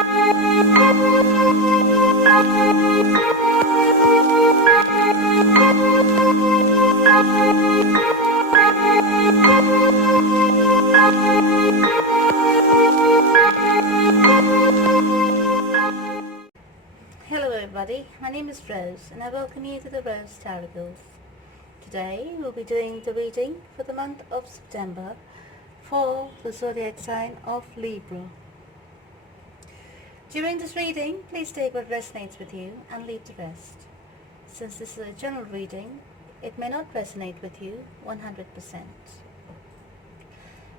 Hello everybody, my name is Rose and I welcome you to the Rose Tarocle. Today we'll be doing the reading for the month of September for the zodiac sign of Libra. During this reading, please take what resonates with you and leave the rest. Since this is a general reading, it may not resonate with you 100%.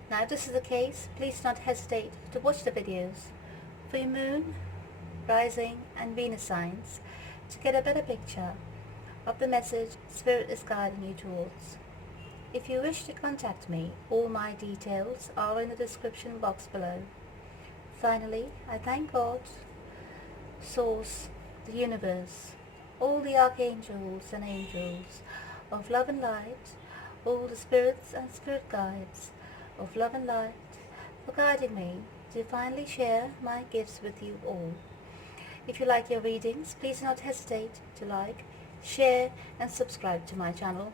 Now if this is the case, please not hesitate to watch the videos for your moon, rising and Venus signs to get a better picture of the message Spirit is guiding you towards. If you wish to contact me, all my details are in the description box below. Finally, I thank God, Source, the universe, all the archangels and angels of love and light, all the spirits and spirit guides of love and light for guiding me to finally share my gifts with you all. If you like your readings, please do not hesitate to like, share and subscribe to my channel.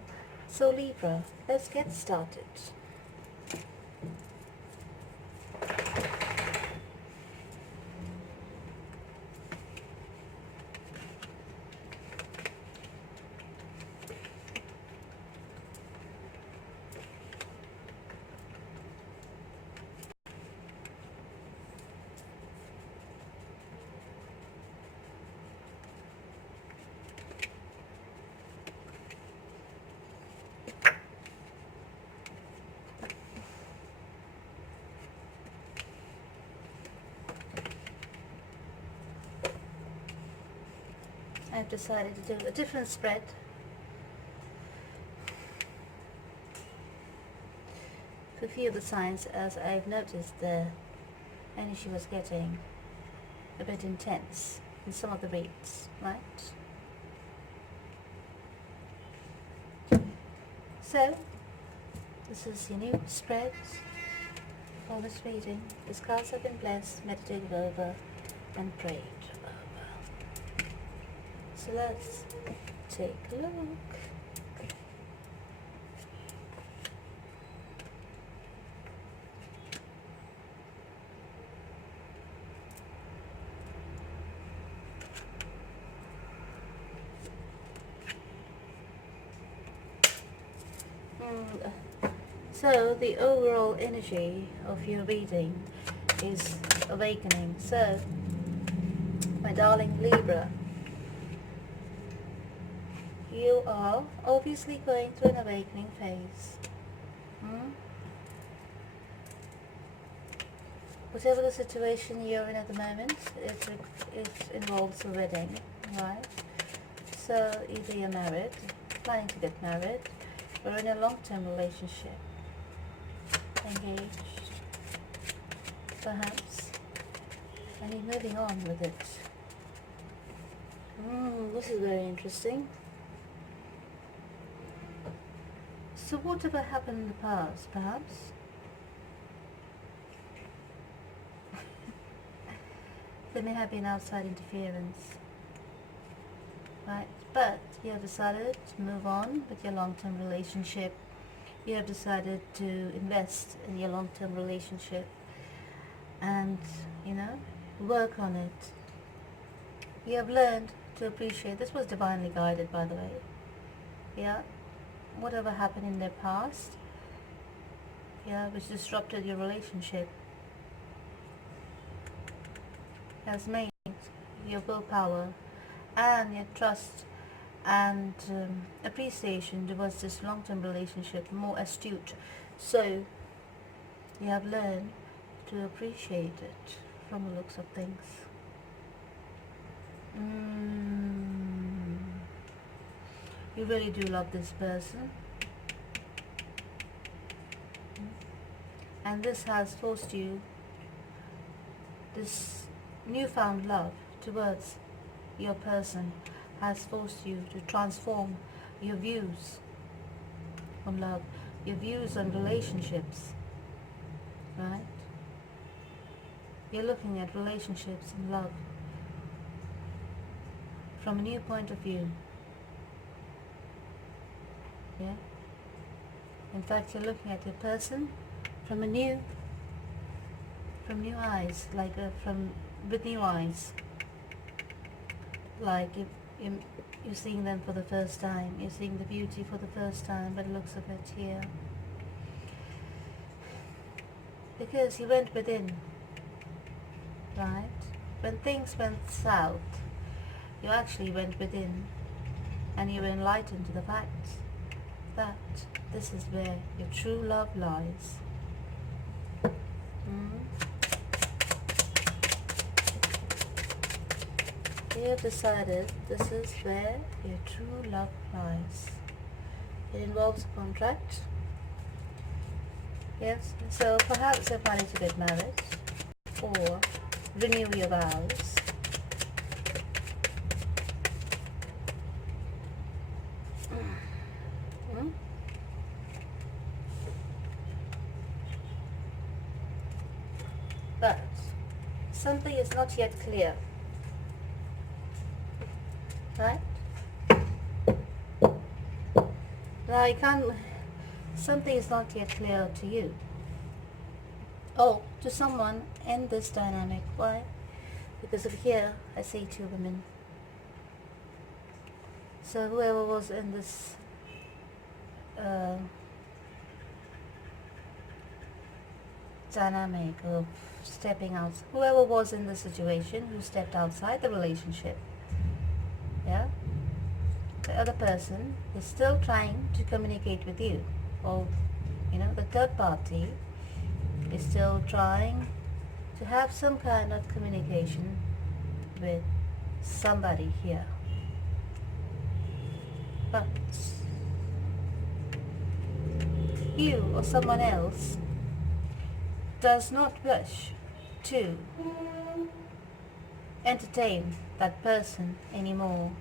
So Libra, let's get started. I've decided to do a different spread for a few of the signs, as I've noticed the energy was getting a bit intense in some of the reads, right? So, this is your new spread for this reading. These cards have been blessed, meditated over and prayed. So let's take a look. So the overall energy of your reading is awakening. So, my darling Libra, you are obviously going through an awakening phase. Whatever the situation you're in at the moment, it involves a wedding, right? So either you're married, planning to get married, or in a long-term relationship, engaged, perhaps, and you're moving on with it. This is very interesting. So whatever happened in the past, perhaps? There may have been outside interference, right? But you have decided to move on with your long-term relationship. You have decided to invest in your long-term relationship and, work on it. You have learned to appreciate. This was divinely guided, by the way. Yeah. Whatever happened in their past, which disrupted your relationship, has made your willpower and your trust and appreciation towards this long-term relationship more astute. So you have learned to appreciate it from the looks of things. You really do love this person, and this has forced you, this newfound love towards your person has forced you to transform your views on love, your views on relationships, right? You're looking at relationships and love from a new point of view. Yeah? In fact, you're looking at your person from new eyes, like with new eyes. Like you're seeing them for the first time. You're seeing the beauty for the first time, by the looks of it here. Because you went within, right? When things went south, you actually went within, and you were enlightened to the fact that this is where your true love lies. You have decided this is where your true love lies. It involves a contract. Yes, so perhaps you're planning to get married or renew your vows. But something is not yet clear, right? Now you can't, something is not yet clear to you. Oh, to someone in this dynamic. Why? Because over here I see two women. So whoever was in this dynamic of stepping out, whoever was in the situation who stepped outside the relationship, yeah, the other person is still trying to communicate with you, or the third party is still trying to have some kind of communication with somebody here, but you or someone else does not wish to entertain that person anymore,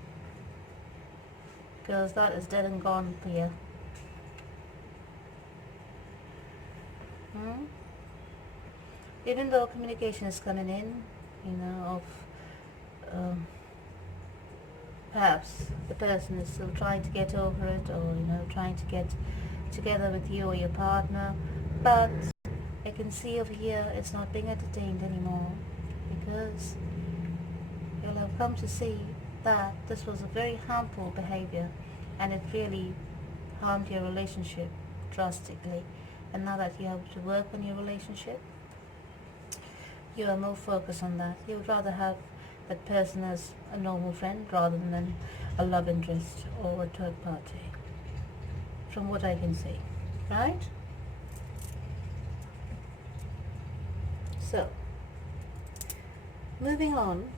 because that is dead and gone here. Even though communication is coming in, of perhaps the person is still trying to get over it, or trying to get together with you or your partner, but I can see over here it's not being entertained anymore, because you'll have come to see that this was a very harmful behavior, and it really harmed your relationship drastically. And now that you have to work on your relationship, you are more focused on that. You would rather have that person as a normal friend rather than a love interest or a third party, from what I can see, right? So, moving on.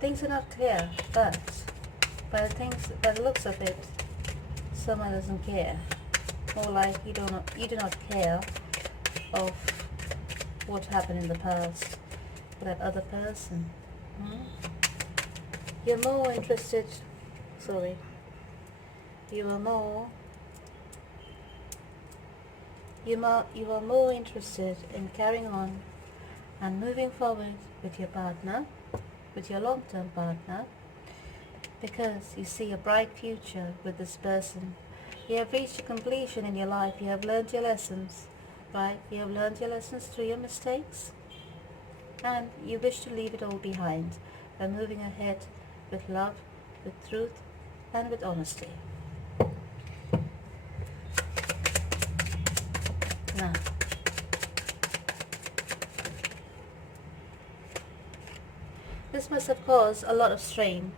Things are not clear, but by the looks of it, someone doesn't care. More like you do not care of what happened in the past for that other person. You're more interested. You are more interested in carrying on and moving forward with your partner, with your long-term partner, because you see a bright future with this person. You have reached a completion in your life. You have learned your lessons, right? You have learned your lessons through your mistakes, and you wish to leave it all behind by moving ahead with love, with truth, and with honesty. Now, this must have caused a lot of strain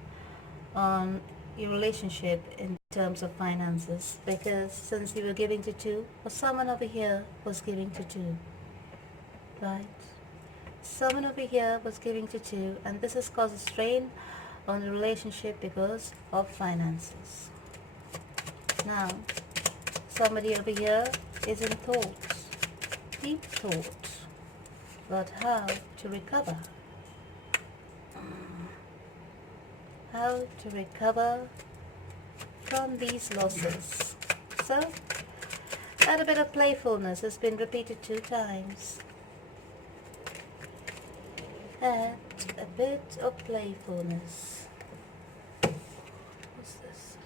on your relationship in terms of finances, because since you were giving to two, or someone over here was giving to two, right? Someone over here was giving to two, and this has caused a strain on the relationship because of finances. Now, somebody over here is in thoughts, deep thoughts, about how to recover. How to recover from these losses. So, Add a bit of playfulness has been repeated 2 times. Add a bit of playfulness. What's this?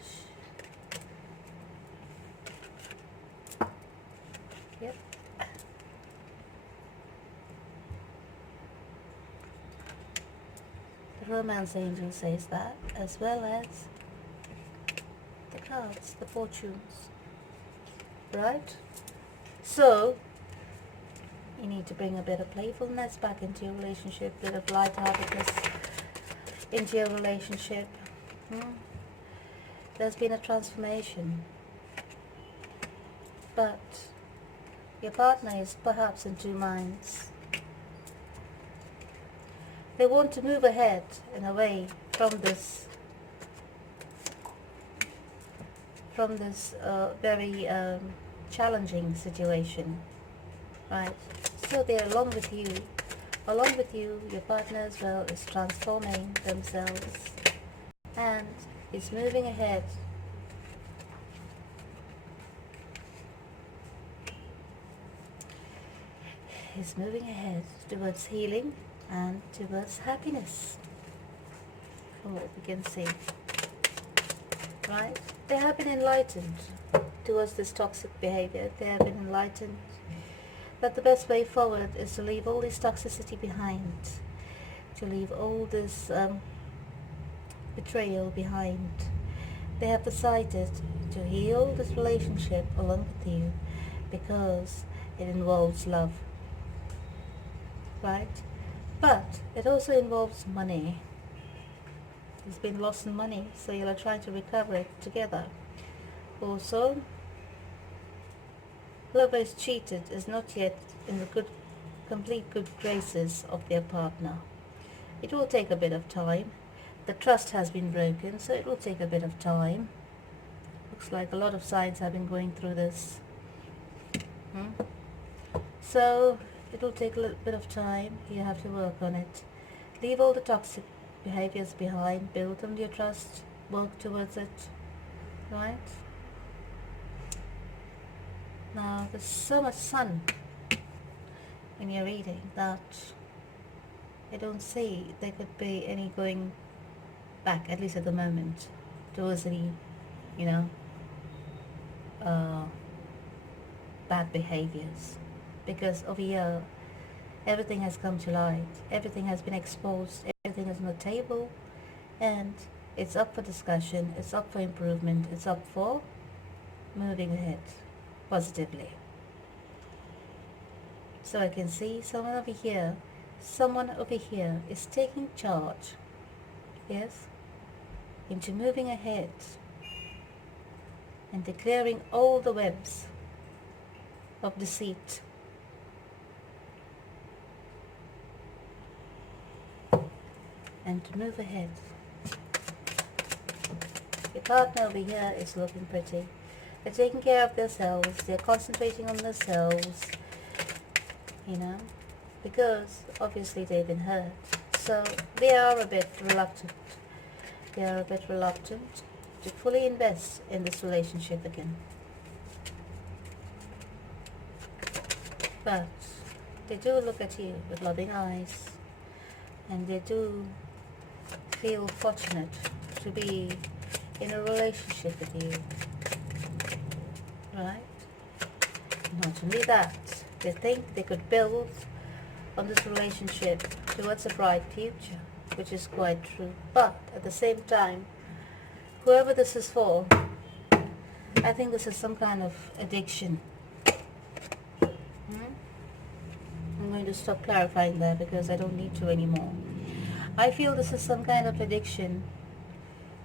Yep. The romance angel says that, as well as the cards, the fortunes. Right? So, you need to bring a bit of playfulness back into your relationship, a bit of lightheartedness into your relationship. There's been a transformation, but your partner is perhaps in 2 minds. They want to move ahead and away from this very challenging situation, right? So they're along with you, your partner as well is transforming themselves and is moving ahead. Is moving ahead towards healing and towards happiness, from what we can see, right? They have been enlightened towards this toxic behavior. They have been enlightened that the best way forward is to leave all this toxicity behind, to leave all this betrayal behind. They have decided to heal this relationship along with you because it involves love, right? But it also involves money. There's been loss in money, so you're trying to recover it together. Also, whoever is cheated is not yet in the complete good graces of their partner. It will take a bit of time. The trust has been broken, so it will take a bit of time. Looks like a lot of signs have been going through this. So it will take a little bit of time. You have to work on it. Leave all the toxic behaviors behind. Build on your trust. Work towards it. Right? Now, there's so much sun in your reading that I don't see there could be any going back, at least at the moment, towards any, bad behaviors. Because over here, everything has come to light. Everything has been exposed. Everything is on the table. And it's up for discussion. It's up for improvement. It's up for moving ahead positively. So I can see someone over here is taking charge, yes, into moving ahead and declaring all the webs of deceit and to move ahead. Your partner over here is looking pretty. They're taking care of themselves. They're concentrating on themselves, because obviously they've been hurt. So they are a bit reluctant. They are a bit reluctant to fully invest in this relationship again. But they do look at you with loving eyes, and they do feel fortunate to be in a relationship with you, right? Not only that, they think they could build on this relationship towards a bright future, which is quite true. But at the same time, whoever this is for, I think this is some kind of addiction. I'm going to stop clarifying that because I don't need to anymore. I feel this is some kind of addiction.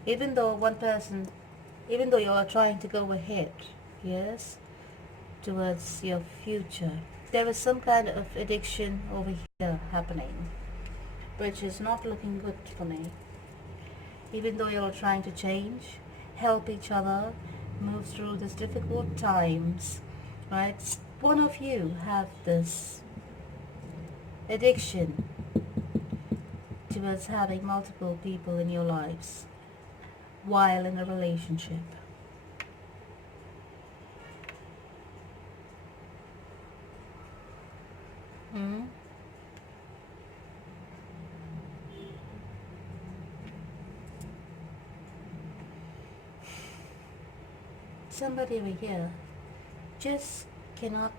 Even though you are trying to go ahead, yes, towards your future, there is some kind of addiction over here happening, which is not looking good for me. Even though you're trying to change, help each other, move through these difficult times, right? One of you have this addiction towards having multiple people in your lives while in a relationship. somebody over here just cannot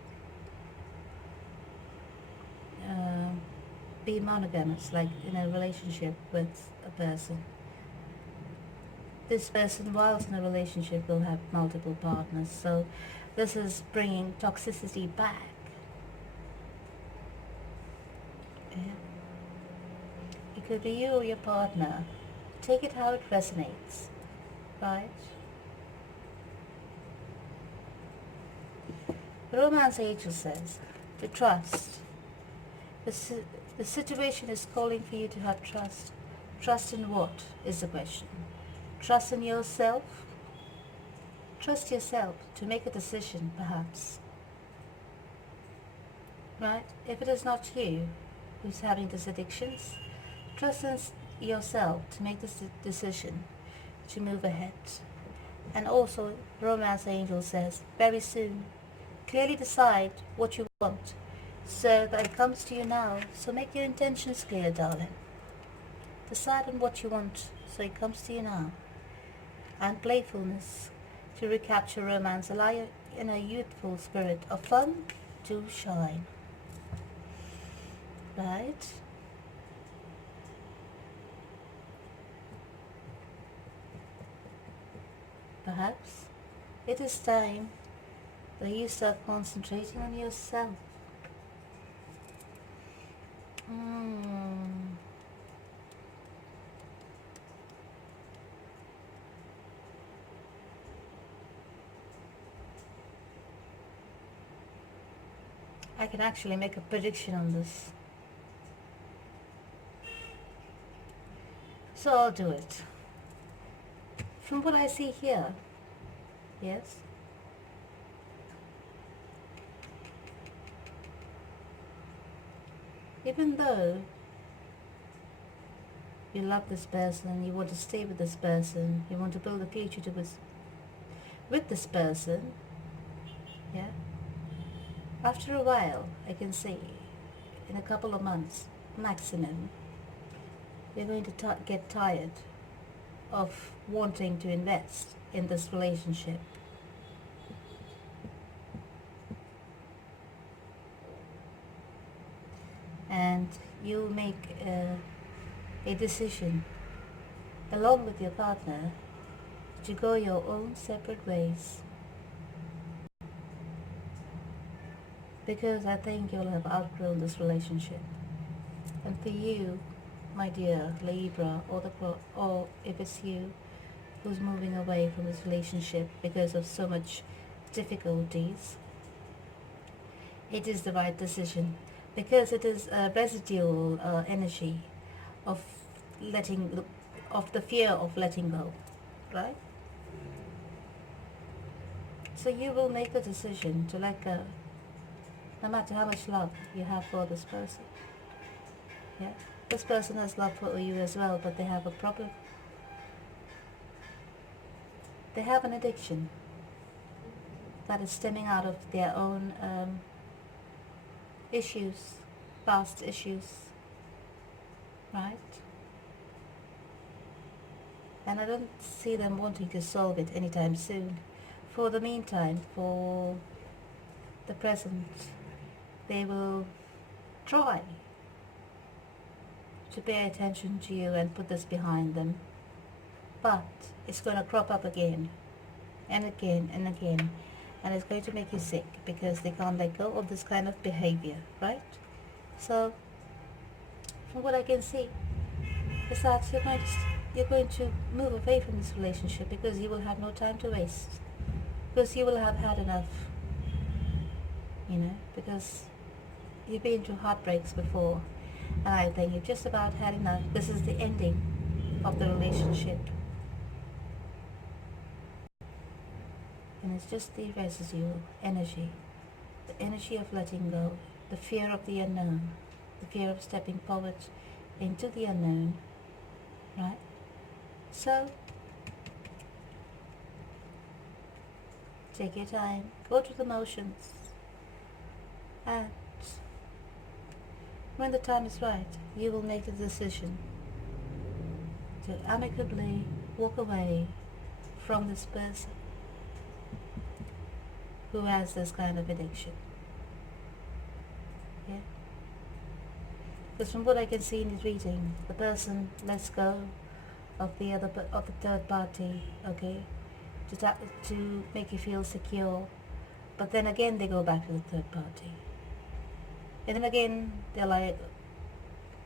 be monogamous, like in a relationship with a person. This person, whilst in a relationship, will have multiple partners. So this is bringing toxicity back. Yeah. It could be you or your partner. Take it how it resonates, right? The Romance Angel says to trust. The situation is calling for you to have trust. Trust in what is the question? Trust in yourself. Trust yourself to make a decision, perhaps. Right? If it is not you who's having these addictions, trust in yourself to make this decision to move ahead. And also, Romance Angel says, very soon, clearly decide what you want so that it comes to you now. So make your intentions clear, darling. Decide on what you want so it comes to you now. And playfulness to recapture romance. Allow your inner youthful spirit of fun to shine. Right? Perhaps it is time that you start concentrating on yourself. I can actually make a prediction on this. So I'll do it. From what I see here, yes, even though you love this person, you want to stay with this person, you want to build a future with this person, yeah, after a while, I can say, in a couple of months maximum, you're going to get tired of wanting to invest in this relationship. And you'll make a decision along with your partner to go your own separate ways. Because I think you'll have outgrown this relationship. And for you, my dear Libra, or if it's you who's moving away from this relationship because of so much difficulties, it is the right decision, because it is a residual energy of the fear of letting go, right? So you will make the decision to let go, no matter how much love you have for this person. Yeah, this person has love for you as well, but they have a problem. They have an addiction that is stemming out of their own issues, past issues, right? And I don't see them wanting to solve it anytime soon. For the meantime, for the present, they will try to pay attention to you and put this behind them. But it's going to crop up again and again and again. And it's going to make you sick because they can't let go of this kind of behavior, right? So, from what I can see, is that you're going to move away from this relationship because you will have no time to waste. Because you will have had enough, because you've been through heartbreaks before. And I think you've just about had enough. This is the ending of the relationship. And it's just the residual energy. The energy of letting go. The fear of the unknown. The fear of stepping forward into the unknown. Right? So, take your time. Go through the motions. And when the time is right, you will make the decision to amicably walk away from this person. who has this kind of addiction. Yeah. Because from what I can see in his reading, the person lets go of the third party, okay, to make you feel secure, but then again they go back to the third party, and then again they're like,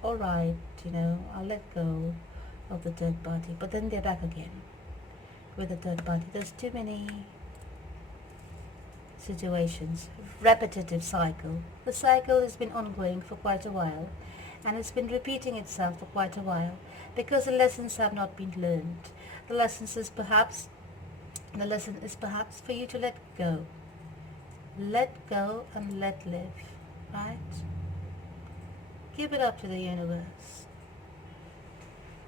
all right, I'll let go of the third party, but then they're back again with the third party. There's too many situations, repetitive cycle. The cycle has been ongoing for quite a while, and it's been repeating itself for quite a while because the lessons have not been learned. The lesson is perhaps for you to let go and let live, right? Give it up to the universe.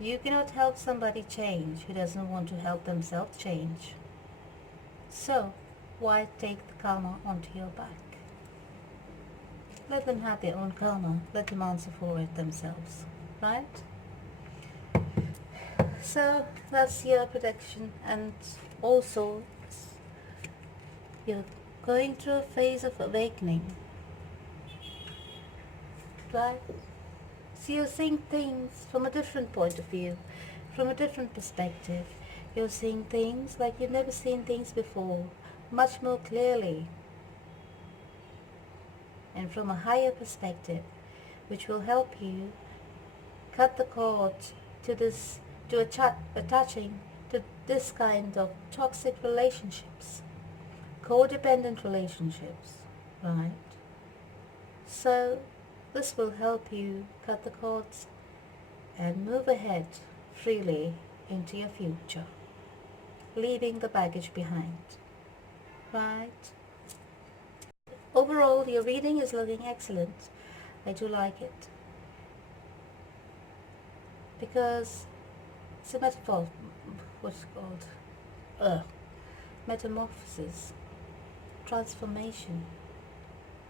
You cannot help somebody change who doesn't want to help themselves change. So why take the karma onto your back? Let them have their own karma. Let them answer for it themselves, right? So that's your protection, and also you're going through a phase of awakening, right? So you're seeing things from a different point of view, from a different perspective. You're seeing things like you've never seen things before, much more clearly, and from a higher perspective, which will help you cut the cord to attaching to this kind of toxic relationships, codependent relationships, right? So this will help you cut the cords and move ahead freely into your future, leaving the baggage behind, right? Overall, your reading is looking excellent. I do like it, because it's a metaphor, what's it called? Metamorphosis, transformation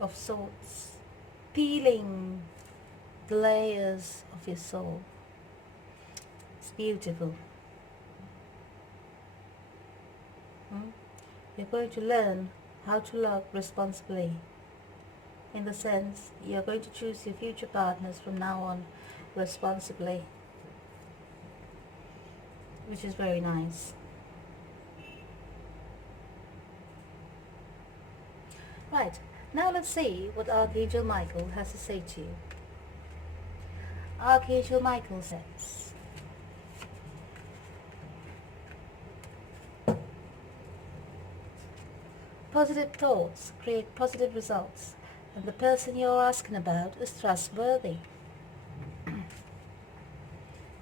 of sorts, peeling the layers of your soul. It's beautiful. You're going to learn how to love responsibly, in the sense you're going to choose your future partners from now on responsibly, which is very nice. Right, now let's see what Archangel Michael has to say to you. Archangel Michael says, positive thoughts create positive results, and the person you're asking about is trustworthy.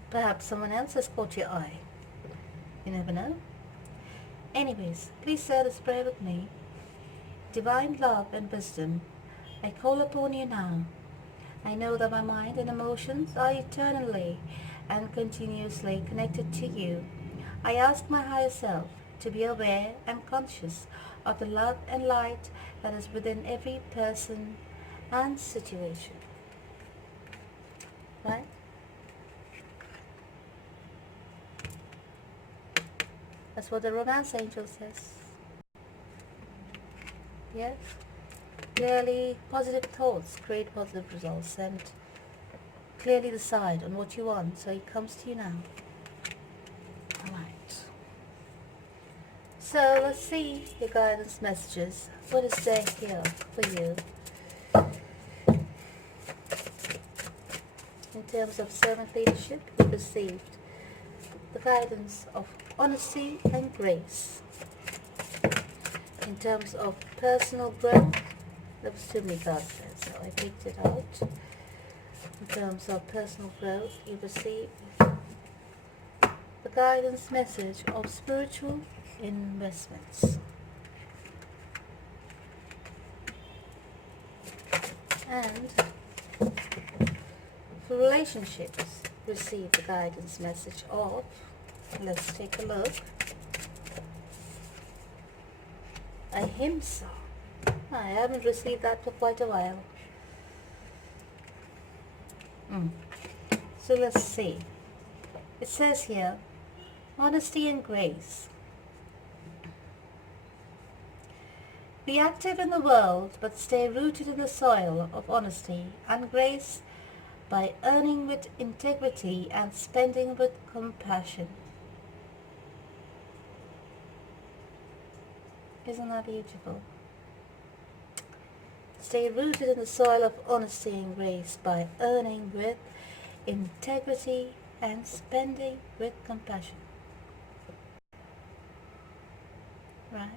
Perhaps someone else has caught your eye. You never know. Anyways, please say this prayer with me. Divine love and wisdom, I call upon you now. I know that my mind and emotions are eternally and continuously connected to you. I ask my higher self to be aware and conscious of the love and light that is within every person and situation. Right? That's what the romance angel says. Yes? Clearly, positive thoughts create positive results, and clearly decide on what you want, so it comes to you now. Alright. So, let's see your guidance messages. What is there here for you? In terms of servant leadership, you've received the guidance of honesty and grace. In terms of personal growth, there was too many cards there, so I picked it out. In terms of personal growth, you receive the guidance message of spiritual investments. And for relationships, receive the guidance message of, let's take a look, Ahimsa. I haven't received that for quite a while. So let's see. It says here, honesty and grace. Be active in the world, but stay rooted in the soil of honesty and grace by earning with integrity and spending with compassion. Isn't that beautiful? Stay rooted in the soil of honesty and grace by earning with integrity and spending with compassion. Right?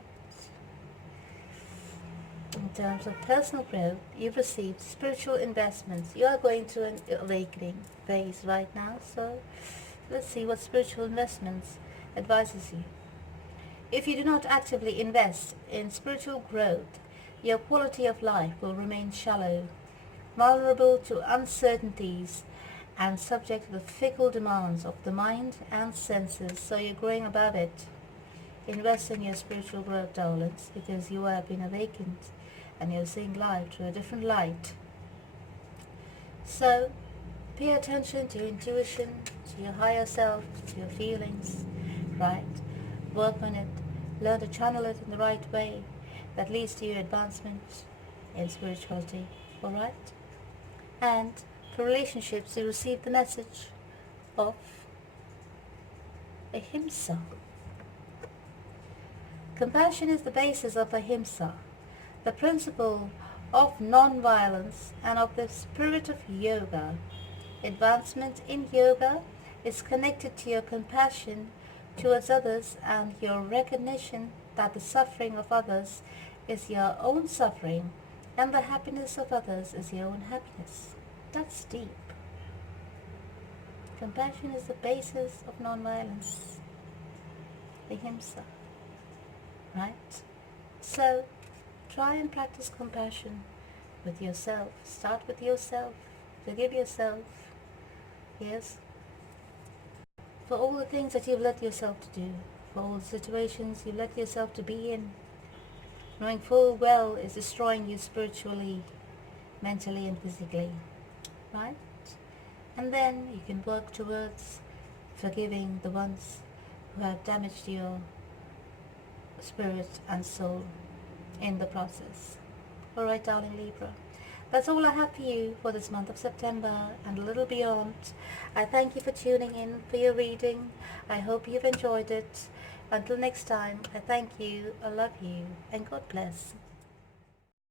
In terms of personal growth, you've received spiritual investments. You are going through an awakening phase right now, so let's see what spiritual investments advises you. If you do not actively invest in spiritual growth, your quality of life will remain shallow, vulnerable to uncertainties, and subject to the fickle demands of the mind and senses, so you're growing above it. Invest in your spiritual growth, darlings, because you have been awakened and you're seeing life through a different light. So, pay attention to your intuition, to your higher self, to your feelings, right? Work on it. Learn to channel it in the right way that leads to your advancement in spirituality, alright? And for relationships, you receive the message of ahimsa. Compassion is the basis of ahimsa, the principle of non-violence and of the spirit of yoga. Advancement in yoga is connected to your compassion towards others and your recognition that the suffering of others is your own suffering and the happiness of others is your own happiness. That's deep. Compassion is the basis of non-violence. Ahimsa. Right? So, try and practice compassion with yourself. Start with yourself. Forgive yourself. Yes? For all the things that you've let yourself to do. For all the situations you've let yourself to be in. Knowing full well is destroying you spiritually, mentally and physically. Right? And then you can work towards forgiving the ones who have damaged your spirit and soul in the process. Alright, darling Libra. That's all I have for you for this month of September and a little beyond. I thank you for tuning in for your reading. I hope you've enjoyed it. Until next time, I thank you, I love you, and God bless.